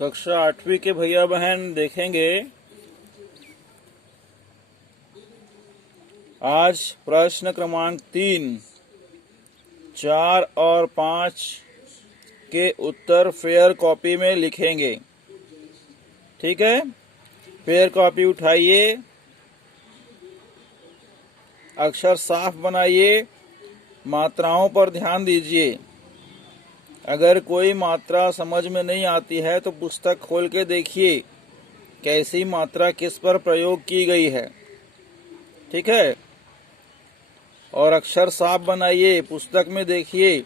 कक्षा 8वीं के भैया बहन देखेंगे आज प्रश्न क्रमांक 3, 4 और 5 के उत्तर फेयर कॉपी में लिखेंगे। ठीक है, फेयर कॉपी उठाइए, अक्षर साफ बनाइए, मात्राओं पर ध्यान दीजिए। अगर कोई मात्रा समझ में नहीं आती है तो पुस्तक खोल के देखिए कैसी मात्रा किस पर प्रयोग की गई है। ठीक है, और अक्षर साफ बनाइए, पुस्तक में देखिए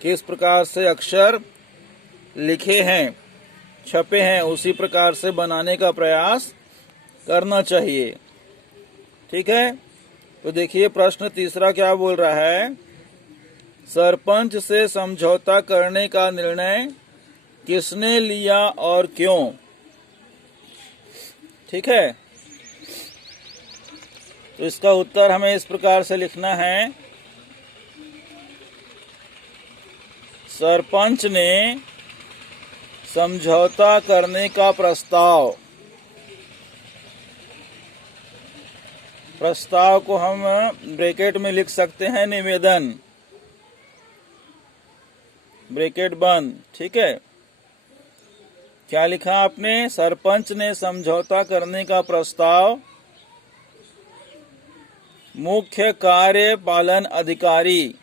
किस प्रकार से अक्षर लिखे हैं, छपे हैं, उसी प्रकार से बनाने का प्रयास करना चाहिए। ठीक है, तो देखिए प्रश्न तीसरा क्या बोल रहा है। सरपंच से समझौता करने का निर्णय किसने लिया और क्यों? ठीक है, तो इसका उत्तर हमें इस प्रकार से लिखना है। सरपंच ने समझौता करने का प्रस्ताव को हम ब्रैकेट में लिख सकते हैं निवेदन, ब्रैकेट बंद। ठीक है, क्या लिखा आपने? सरपंच ने समझौता करने का प्रस्ताव मुख्य कार्यपालन अधिकारी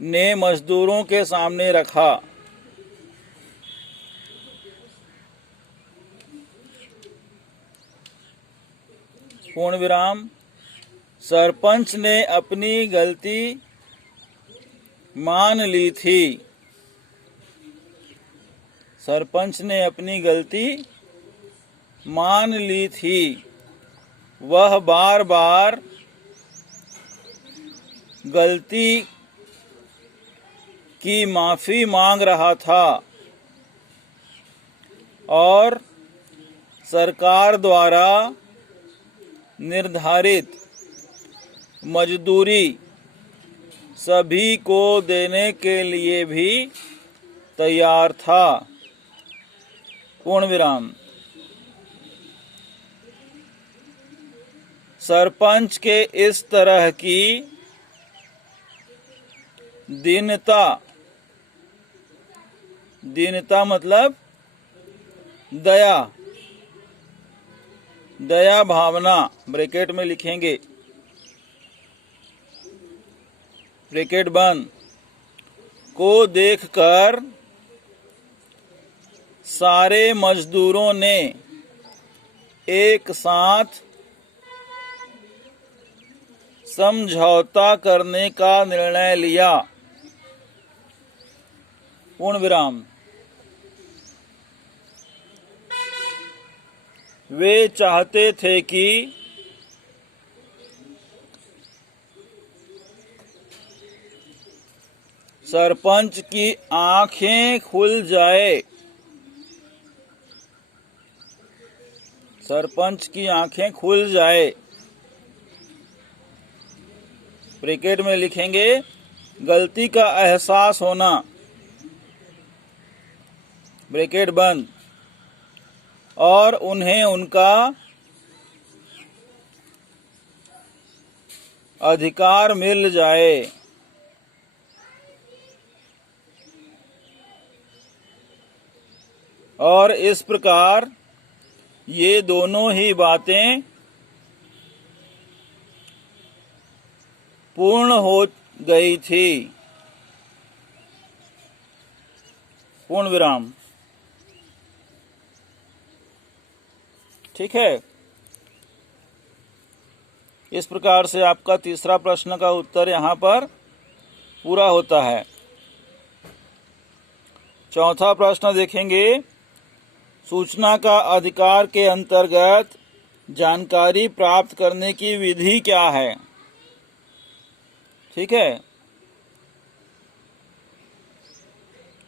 ने मजदूरों के सामने रखा। पूर्ण विराम। सरपंच ने अपनी गलती मान ली थी। सरपंच ने अपनी गलती मान ली थी। वह बार बार गलती की माफी मांग रहा था और सरकार द्वारा निर्धारित मजदूरी सभी को देने के लिए भी तैयार था। पूर्ण विराम। सरपंच के इस तरह की दीनता मतलब दया भावना, ब्रैकेट में लिखेंगे, ब्रैकेट बंद, को देखकर सारे मजदूरों ने एक साथ समझौता करने का निर्णय लिया। पूर्ण विराम। वे चाहते थे कि सरपंच की आंखें खुल जाए। सरपंच की आंखें खुल जाए। ब्रैकेट में लिखेंगे गलती का एहसास होना, ब्रैकेट बंद, और उन्हें उनका अधिकार मिल जाए। और इस प्रकार ये दोनों ही बातें पूर्ण हो गई थी। पूर्ण विराम। ठीक है, इस प्रकार से आपका तीसरा प्रश्न का उत्तर यहाँ पर पूरा होता है। चौथा प्रश्न देखेंगे। सूचना का अधिकार के अंतर्गत जानकारी प्राप्त करने की विधि क्या है? ठीक है,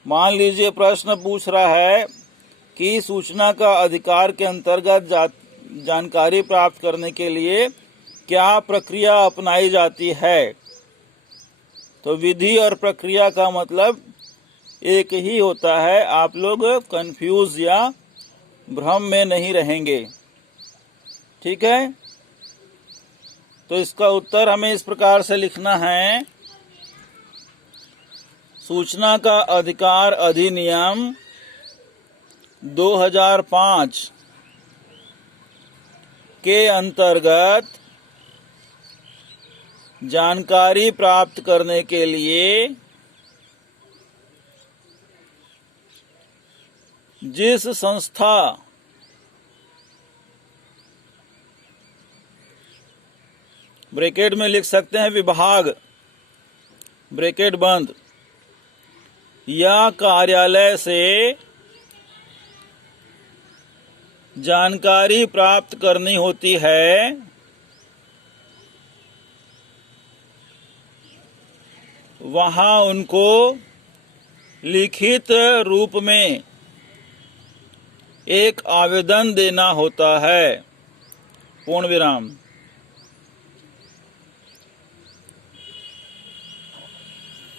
मान लीजिए प्रश्न पूछ रहा है कि सूचना का अधिकार के अंतर्गत जानकारी प्राप्त करने के लिए क्या प्रक्रिया अपनाई जाती है। तो विधि और प्रक्रिया का मतलब एक ही होता है, आप लोग कंफ्यूज या भ्रम में नहीं रहेंगे। ठीक है, तो इसका उत्तर हमें इस प्रकार से लिखना है। सूचना का अधिकार अधिनियम 2005 के अंतर्गत जानकारी प्राप्त करने के लिए जिस संस्था ब्रैकेट में लिख सकते हैं विभाग, ब्रैकेट बंद, या कार्यालय से जानकारी प्राप्त करनी होती है, वहां उनको लिखित रूप में एक आवेदन देना होता है, पूर्ण विराम।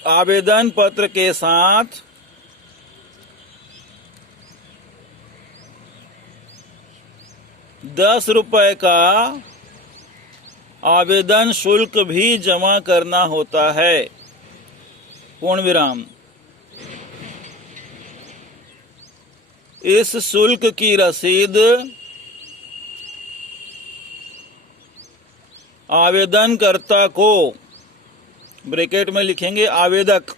आवेदन पत्र के साथ ₹10 का आवेदन शुल्क भी जमा करना होता है, पूर्ण विराम। इस शुल्क की रसीद आवेदनकर्ता को, ब्रैकेट में लिखेंगे आवेदक,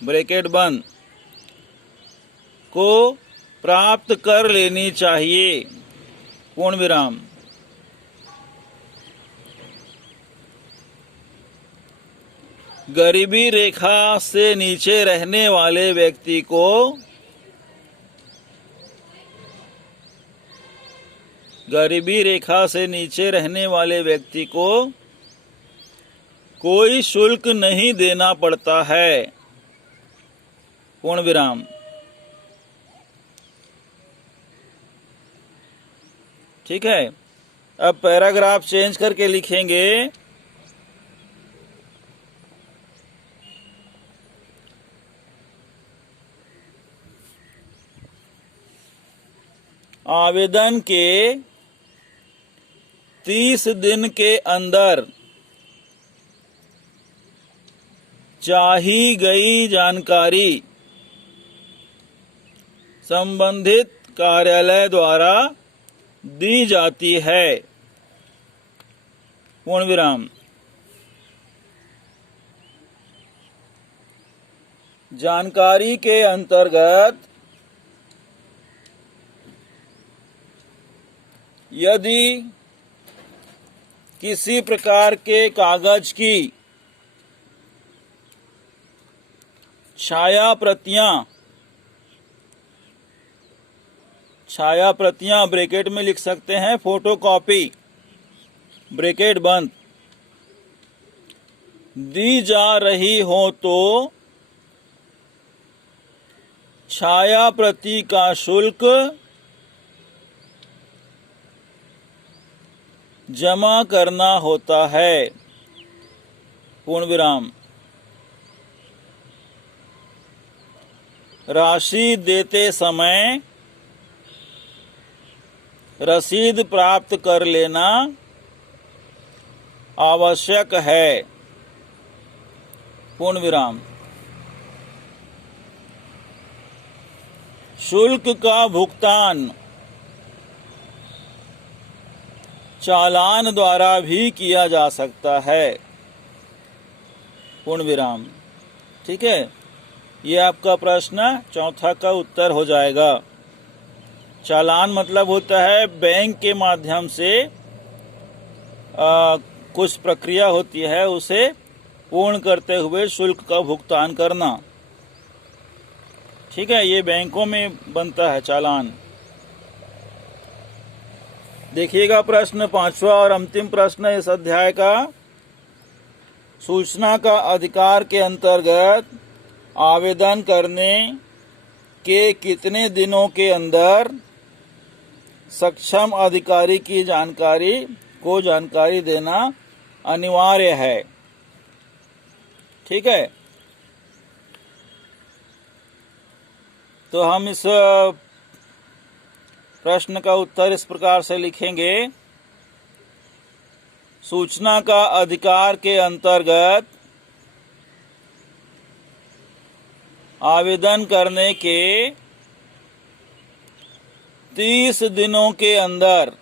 ब्रैकेट बंद, को प्राप्त कर लेनी चाहिए, पूर्ण विराम। गरीबी रेखा से नीचे रहने वाले व्यक्ति को गरीबी रेखा से नीचे रहने वाले व्यक्ति को कोई शुल्क नहीं देना पड़ता है, पूर्ण विराम। ठीक है, अब पैराग्राफ चेंज करके लिखेंगे। आवेदन के 30 दिन के अंदर चाही गई जानकारी संबंधित कार्यालय द्वारा दी जाती है, पूर्ण विराम। जानकारी के अंतर्गत यदि किसी प्रकार के कागज की छाया प्रतियां ब्रैकेट में लिख सकते हैं फोटोकॉपी, ब्रैकेट बंद, दी जा रही हो तो छाया प्रति का शुल्क जमा करना होता है, पूर्ण विराम। राशि देते समय रसीद प्राप्त कर लेना आवश्यक है, पूर्ण विराम। शुल्क का भुगतान चालान द्वारा भी किया जा सकता है, पूर्ण विराम। ठीक है, ये आपका प्रश्न चौथा का उत्तर हो जाएगा। चालान मतलब होता है बैंक के माध्यम से कुछ प्रक्रिया होती है, उसे पूर्ण करते हुए शुल्क का भुगतान करना। ठीक है, ये बैंकों में बनता है चालान। देखिएगा प्रश्न 5वां और अंतिम प्रश्न इस अध्याय का। सूचना का अधिकार के अंतर्गत आवेदन करने के कितने दिनों के अंदर सक्षम अधिकारी की जानकारी को जानकारी देना अनिवार्य है। ठीक है, तो हम इस प्रश्न का उत्तर इस प्रकार से लिखेंगे। सूचना का अधिकार के अंतर्गत आवेदन करने के 30 दिनों के अंदर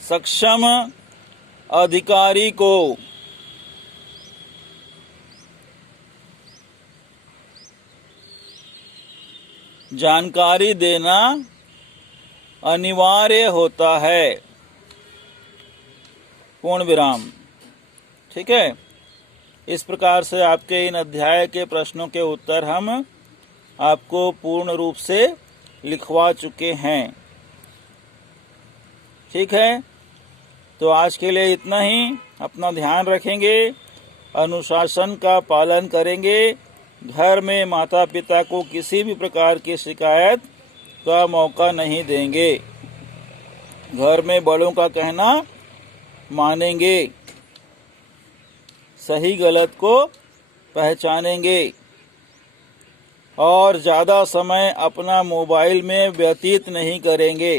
सक्षम अधिकारी को जानकारी देना अनिवार्य होता है। पूर्ण विराम। ठीक है, इस प्रकार से आपके इन अध्याय के प्रश्नों के उत्तर हम आपको पूर्ण रूप से लिखवा चुके हैं। ठीक है, तो आज के लिए इतना ही। अपना ध्यान रखेंगे, अनुशासन का पालन करेंगे, घर में माता पिता को किसी भी प्रकार की शिकायत का मौका नहीं देंगे, घर में बड़ों का कहना मानेंगे, सही गलत को पहचानेंगे और ज़्यादा समय अपना मोबाइल में व्यतीत नहीं करेंगे।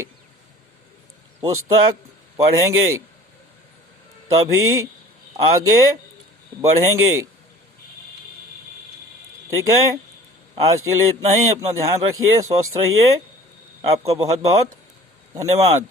पुस्तक पढ़ेंगे तभी आगे बढ़ेंगे। ठीक है, आज के लिए इतना ही। अपना ध्यान रखिए, स्वस्थ रहिए। आपका बहुत बहुत धन्यवाद।